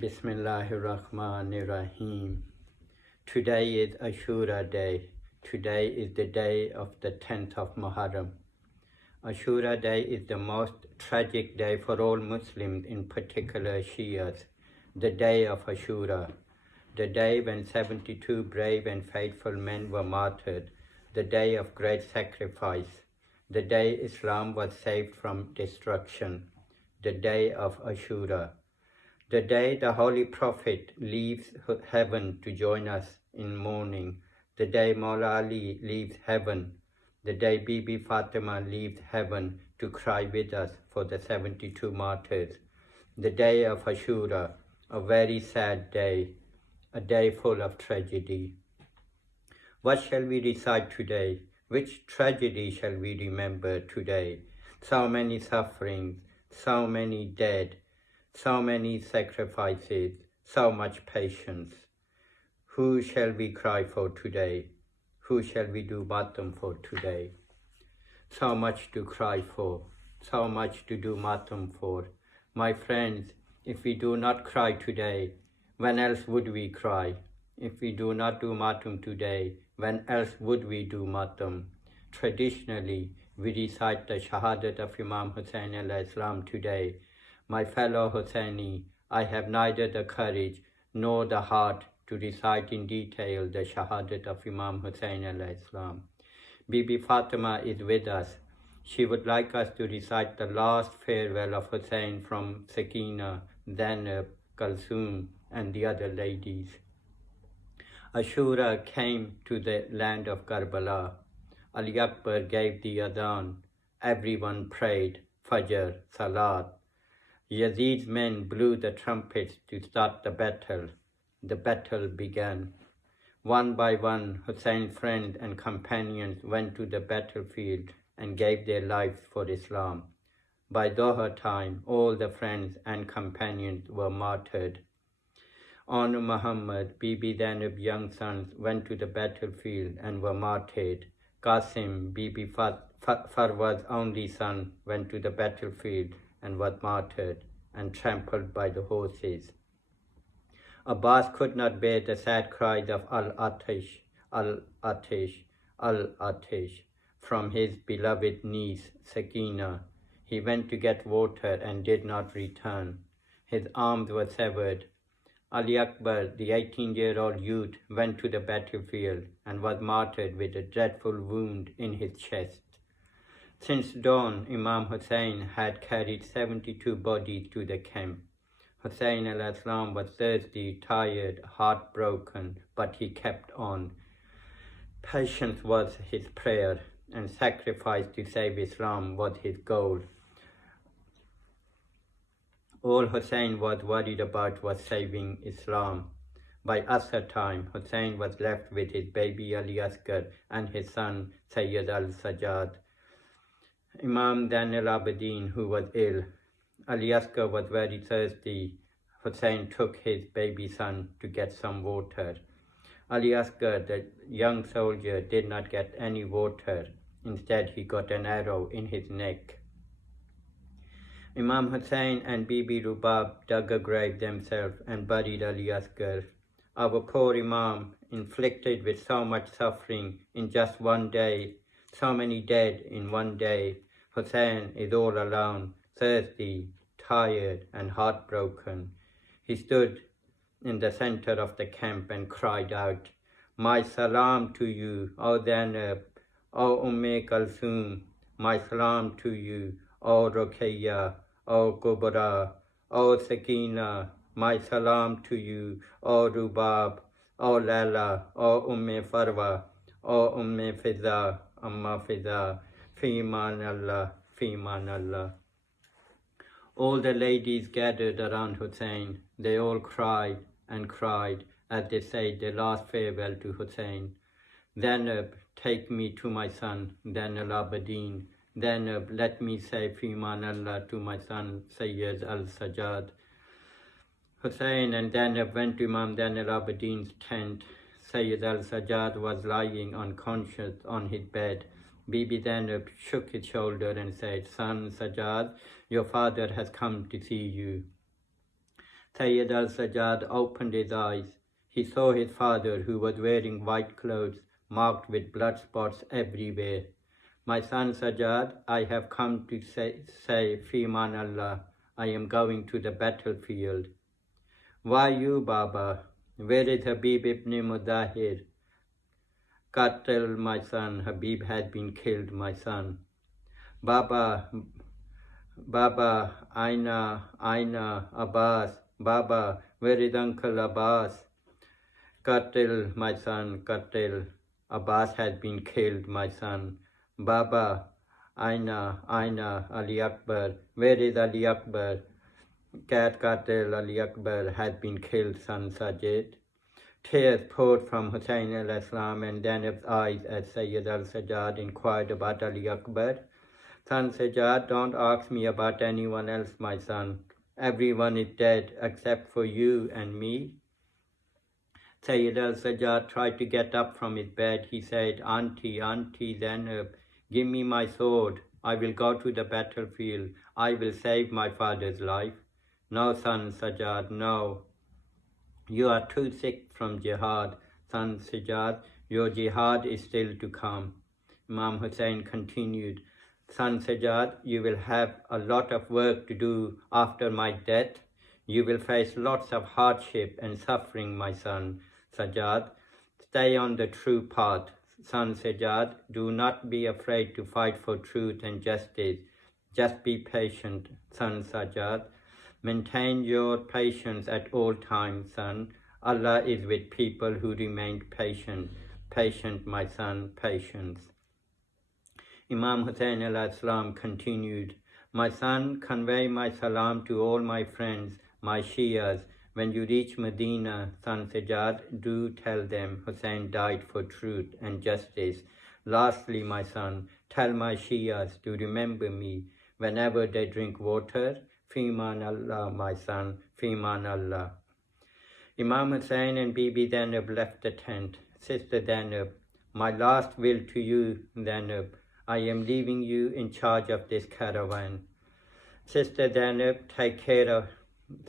Bismillahirrahmanirrahim. Today is Ashura Day. Today is the day of the 10th of Muharram. Ashura Day is the most tragic day for all Muslims, in particular Shias. The day of Ashura. The day when 72 brave and faithful men were martyred. The day of great sacrifice. The day Islam was saved from destruction. The day of Ashura. The day the Holy Prophet leaves heaven to join us in mourning. The day Mawla Ali leaves heaven. The day Bibi Fatima leaves heaven to cry with us for the 72 martyrs. The day of Ashura, a very sad day, a day full of tragedy. What shall we recite today? Which tragedy shall we remember today? So many sufferings, so many dead, so many sacrifices, so much patience. Who shall we cry for today? Who shall we do matam for today? So much to cry for, so much to do matam for. My friends, if we do not cry today, when else would we cry? If we do not do matam today, when else would we do matam? Traditionally, we recite the Shahadat of Imam Hussain alayhi salam today. My fellow Hussaini, I have neither the courage nor the heart to recite in detail the Shahadat of Imam Hussain alayhi salam. Bibi Fatima is with us. She would like us to recite the last farewell of Hussain from Sakina, Zainab, Kalsoom and the other ladies. Ashura came to the land of Karbala. Ali Akbar gave the adhan. Everyone prayed, Fajr, Salat. Yazid's men blew the trumpets to start the battle. The battle began. One by one, Hussein's friends and companions went to the battlefield and gave their lives for Islam. By Doha time, all the friends and companions were martyred. On Muhammad, Bibi Zainab's young sons went to the battlefield and were martyred. Qasim, Bibi Farwa's only son, went to the battlefield and was martyred and trampled by the horses. Abbas could not bear the sad cries of Al-Atish, Al-Atish, Al-Atish from his beloved niece, Sakina. He went to get water and did not return. His arms were severed. Ali Akbar, the 18-year-old youth, went to the battlefield and was martyred with a dreadful wound in his chest. Since dawn, Imam Hussain had carried 72 bodies to the camp. Hussain alayhi salam was thirsty, tired, heartbroken, but he kept on. Patience was his prayer, and sacrifice to save Islam was his goal. All Hussain was worried about was saving Islam. By Asr time, Hussain was left with his baby Ali Asghar and his son Sayyid al-Sajjad. Imam Zain al-Abidin, who was ill. Ali Asghar was very thirsty. Hussain took his baby son to get some water. Ali Asghar, the young soldier, did not get any water. Instead, he got an arrow in his neck. Imam Hussain and Bibi Rubab dug a grave themselves and buried Ali Asghar. Our poor Imam, inflicted with so much suffering in just one day, so many dead in one day. Hussain is all alone, thirsty, tired and heartbroken. He stood in the center of the camp and cried out, "My salam to you, O Zainab, O Kalsoom, my salam to you, O Ruqayya, O Kubra, O Sakina, my salam to you, O Rubab, O Lala, O Farwa, O Fiza, Amma Fiza, Fiman Allah, Fiman Allah." All the ladies gathered around Hussain. They all cried and cried as they said their last farewell to Hussain. "Zainab, take me to my son, Zain al-Abidin. Zainab, let me say Fiman Allah to my son, Sayyid al-Sajjad." Hussain and Zainab went to Imam Zain al-Abidin's tent. Sayyid al-Sajjad was lying unconscious on his bed. Bibi Zainab shook his shoulder and said, "Son Sajjad, your father has come to see you." Sayyid al-Sajjad opened his eyes. He saw his father, who was wearing white clothes, marked with blood spots everywhere. My son Sajjad, I have come to say Fiman Allah, I am going to the battlefield. Why you, Baba? Where is Habib ibn Mudahir? Qatil, my son. Habib has been killed, my son. Baba, Aina, Abbas. Baba, where is Uncle Abbas? Qatil, my son, Qatil. Abbas has been killed, my son. Baba, Aina, Ali Akbar. Where is Ali Akbar? Cat Qatil, Ali Akbar has been killed, son Sajid. Tears poured from Hussain al-Islam and Zainab's eyes as Sayyid al-Sajjad inquired about Ali Akbar. Son Sajjad, don't ask me about anyone else, my son. Everyone is dead except for you and me. Sayyid al-Sajjad tried to get up from his bed. He said, Auntie, Zainab, give me my sword. I will go to the battlefield. I will save my father's life. No, son Sajjad, no. You are too sick from jihad, son Sajjad. Your jihad is still to come. Imam Hussain continued, Son Sajjad, you will have a lot of work to do after my death. You will face lots of hardship and suffering, my son Sajjad. Stay on the true path. Son Sajjad, do not be afraid to fight for truth and justice. Just be patient, son Sajjad. Maintain your patience at all times, son. Allah is with people who remain patient. Patient, my son, patience. Imam Hussain al-Islam continued, My son, convey my salam to all my friends, my Shias. When you reach Medina, son Sajjad, do tell them Hussain died for truth and justice. Lastly, my son, tell my Shias to remember me whenever they drink water. Fiman Allah, my son, Fiman Allah. Imam Hussain and Bibi Zainab left the tent. Sister Zainab, my last will to you, Zainab, I am leaving you in charge of this caravan. Sister Zainab, take care of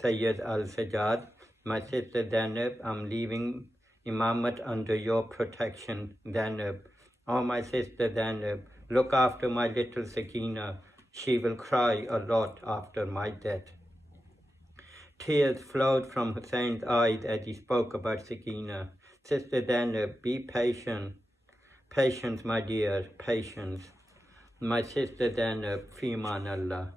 Sayyid al-Sajjad. My sister Zainab, I'm leaving Imamat under your protection, Zainab. Oh, my sister Zainab, look after my little Sakina. She will cry a lot after my death. Tears flowed from Hussein's eyes as he spoke about Sakina. Sister Zainab, be patient. Patience, my dear, patience. My sister Zainab, Fiman Allah.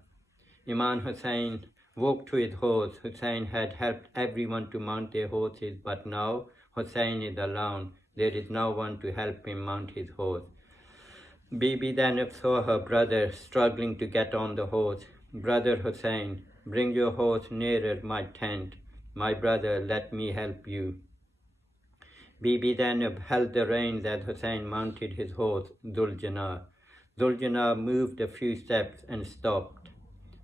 Imam Hussain walked to his horse. Hussain had helped everyone to mount their horses, but now Hussain is alone. There is no one to help him mount his horse. Bibi Zainab saw her brother struggling to get on the horse. Brother Hussain, bring your horse nearer my tent. My brother, let me help you. Bibi Zainab held the reins as Hussain mounted his horse, Dul-Jana. Dul-Jana moved a few steps and stopped.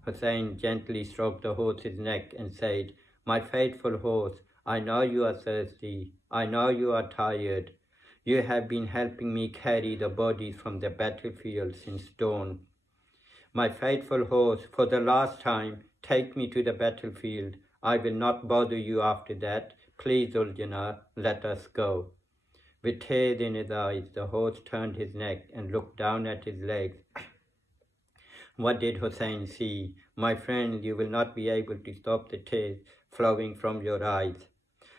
Hussain gently stroked the horse's neck and said, My faithful horse, I know you are thirsty. I know you are tired. You have been helping me carry the bodies from the battlefield since dawn. My faithful horse, for the last time, take me to the battlefield. I will not bother you after that. Please, Dul-Jana, let us go. With tears in his eyes, the horse turned his neck and looked down at his legs. What did Hussain see? My friend, you will not be able to stop the tears flowing from your eyes.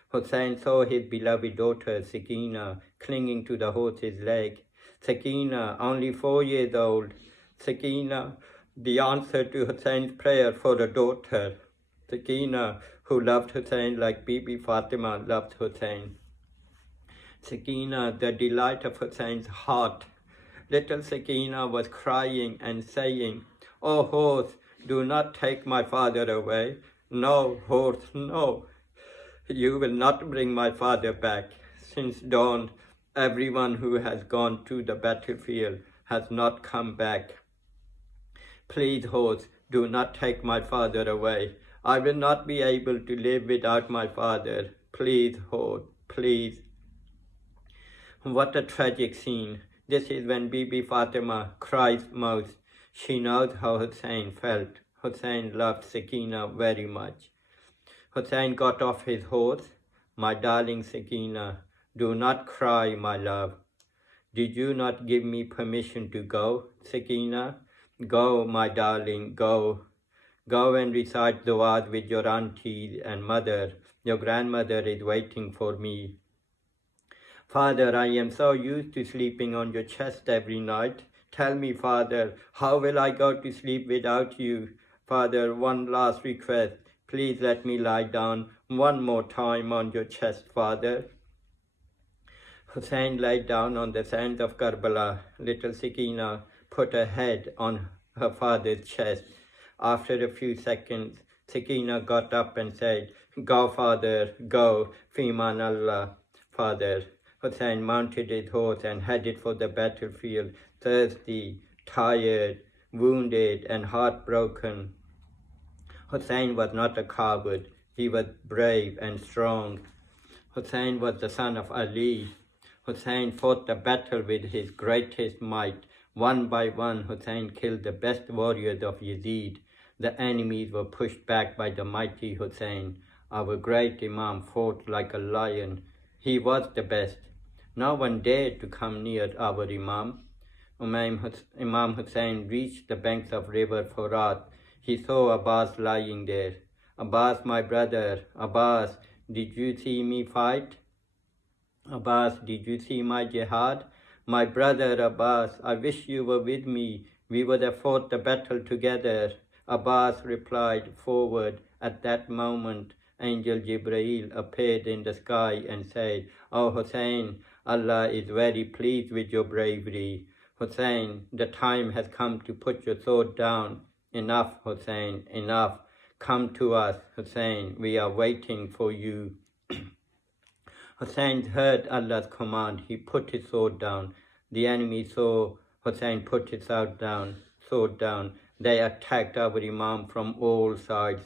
Hussain saw his beloved daughter, Sakina, clinging to the horse's leg. Sakina, only 4 years old. Sakina, the answer to Hussein's prayer for a daughter. Sakina, who loved Hussain like Bibi Fatima loved Hussain. Sakina, the delight of Hussein's heart. Little Sakina was crying and saying, Oh horse, do not take my father away. No, horse, no. You will not bring my father back. Since dawn, everyone who has gone to the battlefield has not come back. Please, horse, do not take my father away. I will not be able to live without my father. Please, horse, please. What a tragic scene. This is when Bibi Fatima cries most. She knows how Hussain felt. Hussain loved Sakina very much. Hussain got off his horse. My darling Sakina, do not cry, my love. Did you not give me permission to go, Sakina? Go, my darling, go. Go and recite du'as with your auntie and mother. Your grandmother is waiting for me. Father, I am so used to sleeping on your chest every night. Tell me, Father, how will I go to sleep without you? Father, one last request. Please let me lie down one more time on your chest, Father. Hussain lay down on the sand of Karbala. Little Sakina put her head on her father's chest. After a few seconds, Sakina got up and said, Go, Father, go, Fiman Allah, Father. Hussain mounted his horse and headed for the battlefield, thirsty, tired, wounded, and heartbroken. Hussain was not a coward. He was brave and strong. Hussain was the son of Ali. Hussain fought the battle with his greatest might. One by one, Hussain killed the best warriors of Yazid. The enemies were pushed back by the mighty Hussain. Our great Imam fought like a lion. He was the best. No one dared to come near our Imam. Imam Hussain reached the banks of river Furat. He saw Abbas lying there. Abbas, my brother, Abbas, did you see me fight? Abbas, did you see my jihad? My brother Abbas, I wish you were with me. We would have fought the battle together. Abbas replied, Forward. At that moment, Angel Jibreel appeared in the sky and said, O Hussain, Allah is very pleased with your bravery. Hussain, the time has come to put your sword down. Enough, Hussain, enough. Come to us, Hussain, we are waiting for you. Hussain heard Allah's command. He put his sword down. The enemy saw Hussain put his sword down. They attacked our Imam from all sides.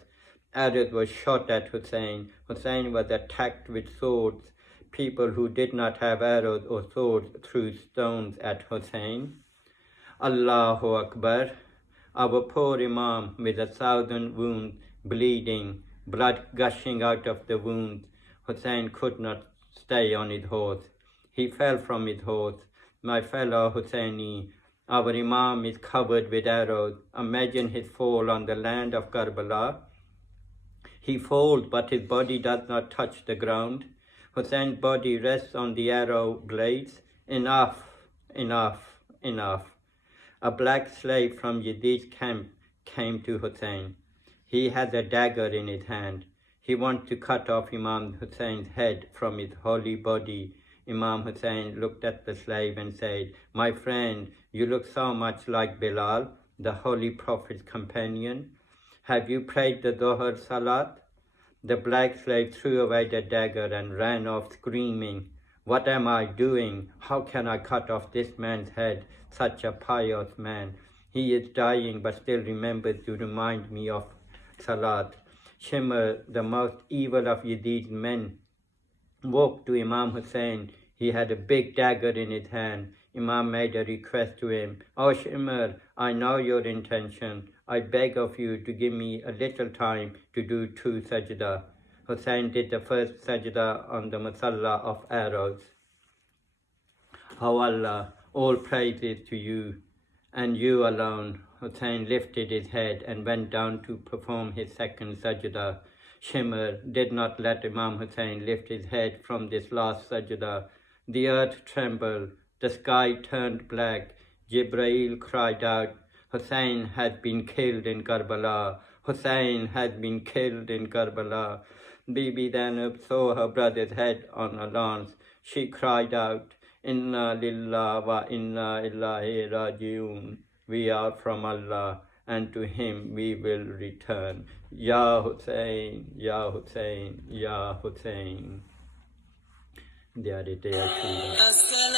Arrows were shot at Hussain. Hussain was attacked with swords. People who did not have arrows or swords threw stones at Hussain. Allahu Akbar. Our poor Imam with 1,000 wounds, bleeding, blood gushing out of the wounds. Hussain could not stay on his horse. He fell from his horse. My fellow Hussaini, our Imam is covered with arrows. Imagine his fall on the land of Karbala. He falls, but his body does not touch the ground. Hussein's body rests on the arrow blades. Enough, enough, enough. A black slave from Yazid's camp came to Hussain. He had a dagger in his hand. He wanted to cut off Imam Hussein's head from his holy body. Imam Hussain looked at the slave and said, My friend, you look so much like Bilal, the Holy Prophet's companion. Have you prayed the Dhuhr Salat? The black slave threw away the dagger and ran off screaming, What am I doing? How can I cut off this man's head, such a pious man? He is dying but still remembers to remind me of Salat. Shimr, the most evil of Yazid's men, walked to Imam Hussain. He had a big dagger in his hand. Imam made a request to him. Oh Shimr, I know your intention. I beg of you to give me a little time to do 2 sajda. Hussain did the first sajda on the masalla of arrows. O Allah, all praises to you, and you alone. Hussain lifted his head and went down to perform his second sajda. Shimr did not let Imam Hussain lift his head from this last sajda. The earth trembled, the sky turned black. Jibreel cried out, Hussain has been killed in Karbala. Hussain has been killed in Karbala. Bibi Zainab saw her brother's head on a lance. She cried out, Inna lillah wa inna illahi rajiun. We are from Allah, and to Him we will return. Ya Hussain, Ya Hussain, Ya Hussain. Ziarat-e-Ashura.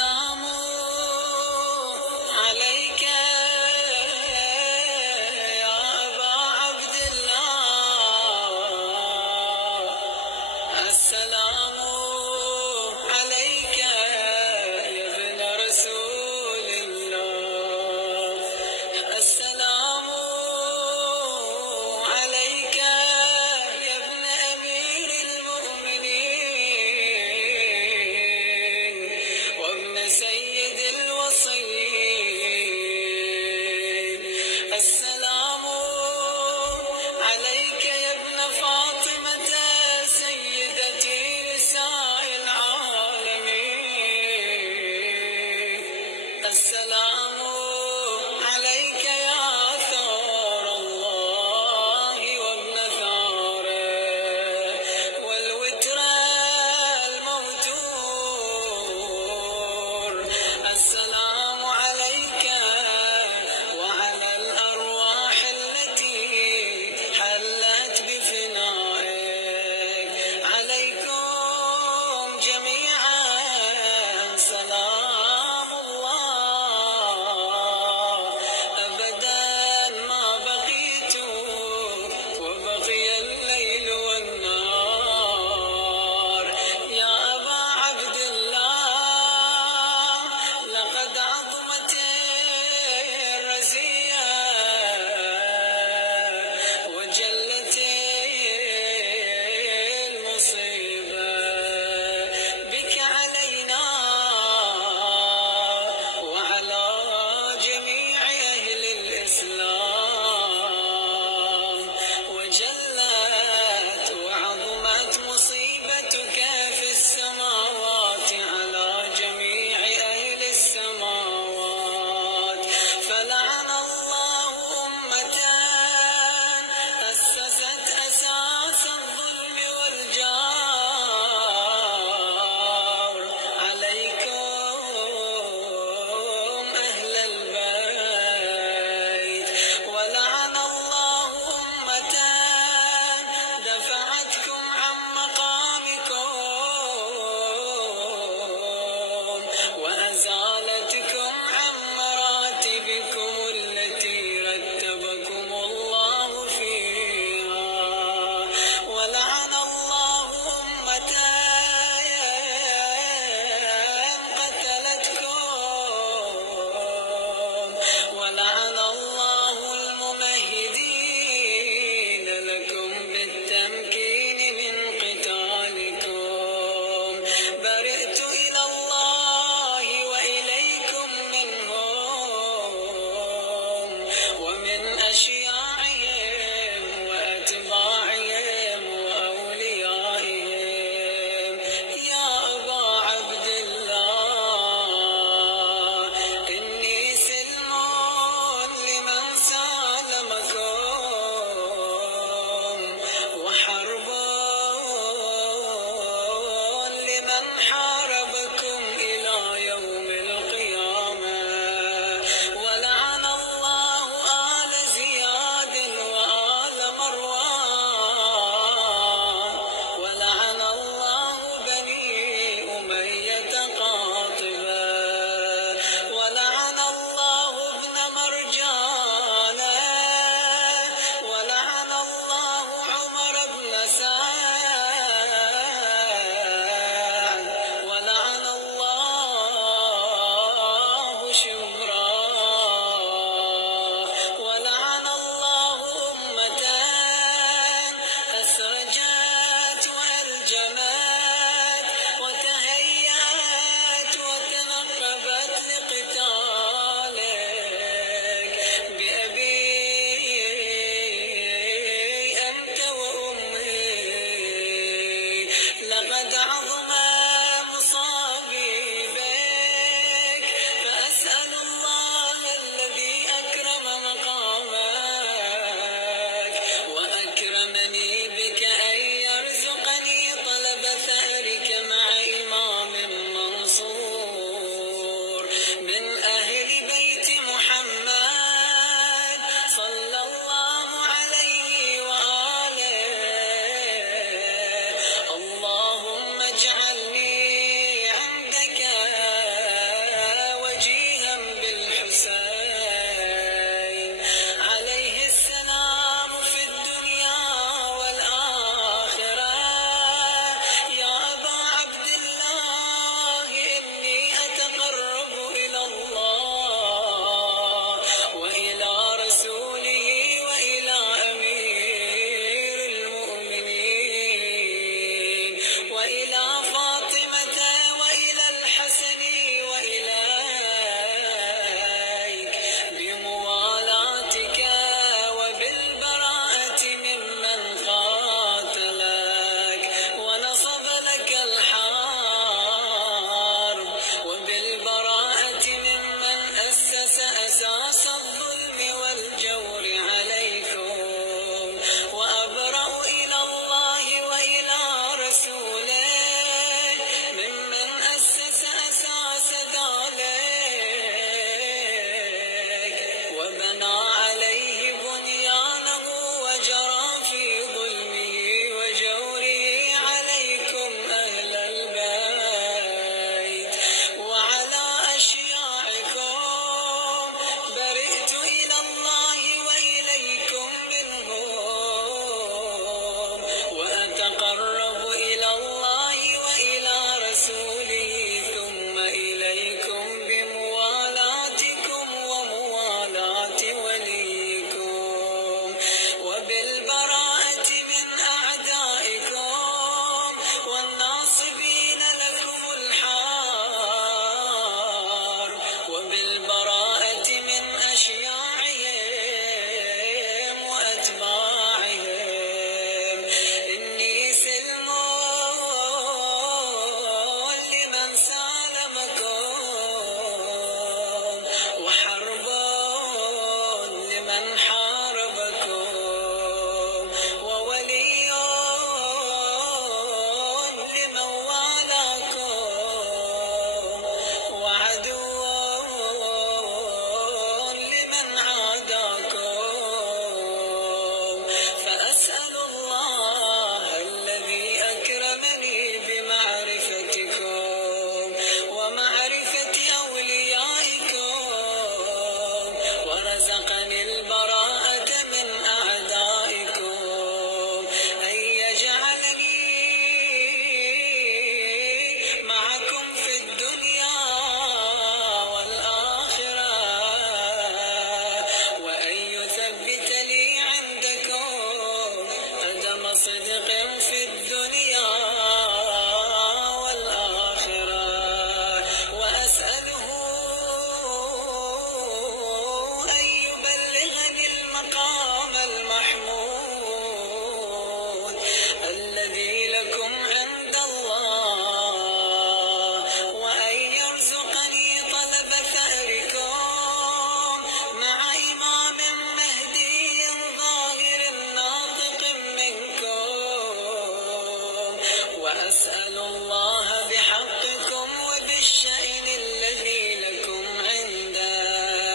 وأسأل الله بحقكم وبالشأن الذي لكم عنده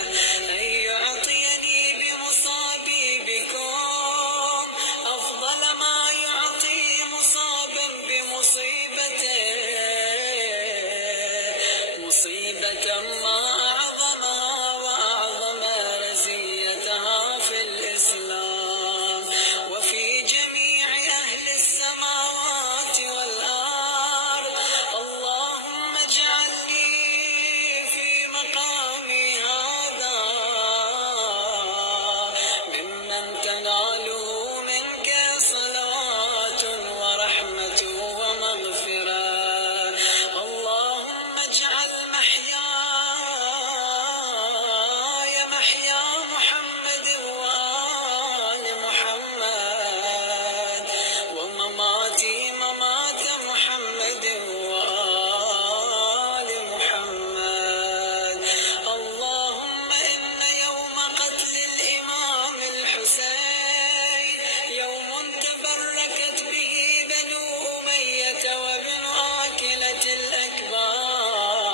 أن يعطيني بمصابي بكم أفضل ما يعطي مصابا بمصيبته، مصيبة ما أعظمها وأعظم رزيتها في الإسلام وفي جميع أهل السماوات والأرض. اللهم اجعلني في مقامي هذا ممن تناله منك صلوات ورحمة ومغفرة. اللهم اجعل محياي محيا محمد وآل محمد ومماتي ممات محمد وآل محمد. اللهم إن يوم قتل الإمام الحسين يوم تبركت به بنو أمية وابن آكلة الأكباد،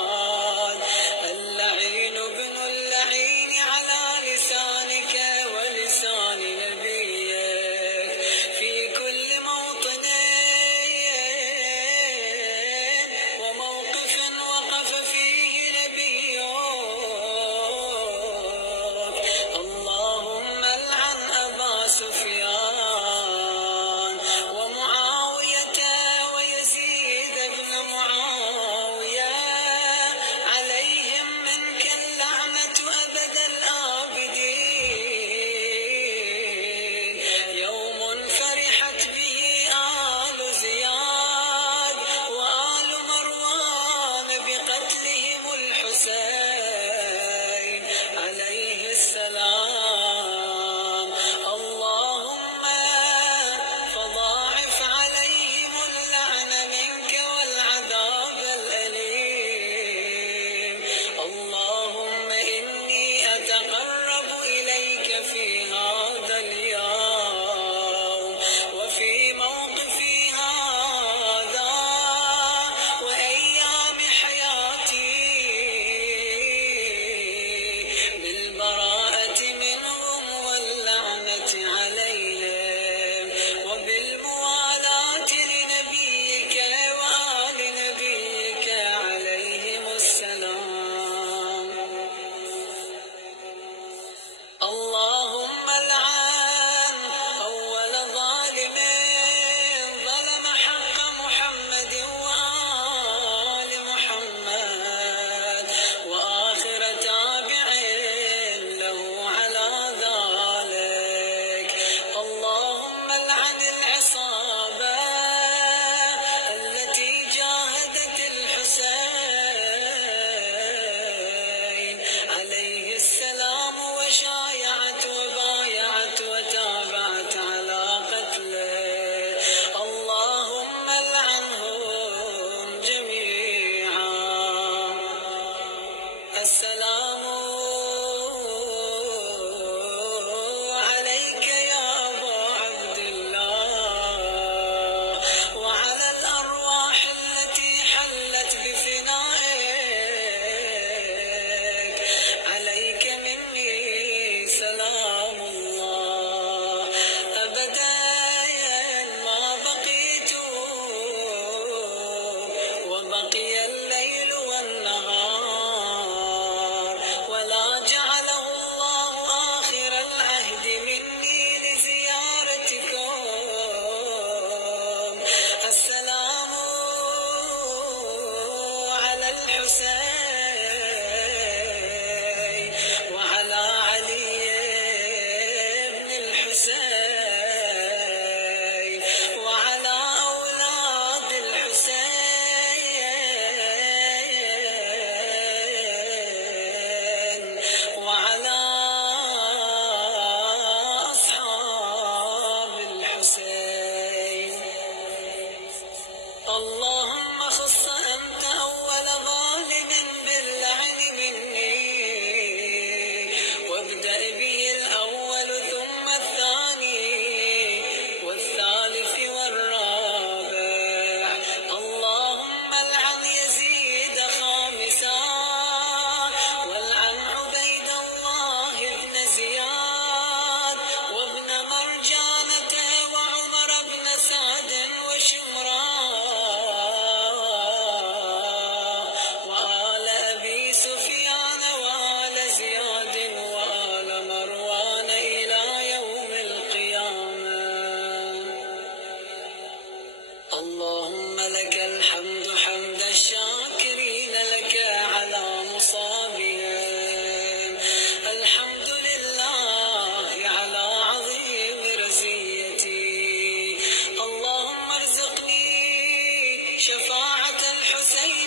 اللعين ابن اللعين على لسانك ولسان نبيك في كل موطن وموقف وقف فيه نبيك. اللهم العن أبا سفيان ومعاوية ويزيد بن معاوية، عليهم منك اللعنة أبد الآبدين. يوم فرحت به آل زياد وآل مروان بقتلهم الحسين عليه السلام. اللهم فضاعف عليهم اللعن منك والعذاب الأليم. اللهم إني أتقرب إليك في هذا اليوم وفي موقفي هذا وأيام حياتي بالبراءة منهم واللعنة عليهم وبالموالاة لنبيك وآل نبيك عليهم السلام. اللهم العن أول ظالم ظلم حق محمد وآل محمد وآخر تابع له على ذلك. اللهم العن العصابة التي جاهدت الحسين عليه السلام وشايعت وبايعت وتابعت على قتله. اللهم العنهم جميعا. السلام عليك يا أبا عبد الله وعلى الأرواح التي حلت بفنائك. عليك مني سلام الله أبدا ما بقيت وبقي الليل والنهار ولا جعله الله آخر العهد مني لزيارتكم. السلام على الحسين وعلى علي بن الحسين وعلى أولاد الحسين وعلى أصحاب الحسين. اللهم خص أنت أول ظالم باللعن مني وابدأ به الأول ثم الثاني والثالث والرابع اللهم لك الحمد حمد الشاكرين لك على مصابهم. الحمد لله على عظيم رزيتي. اللهم ارزقني شفاعة الحسين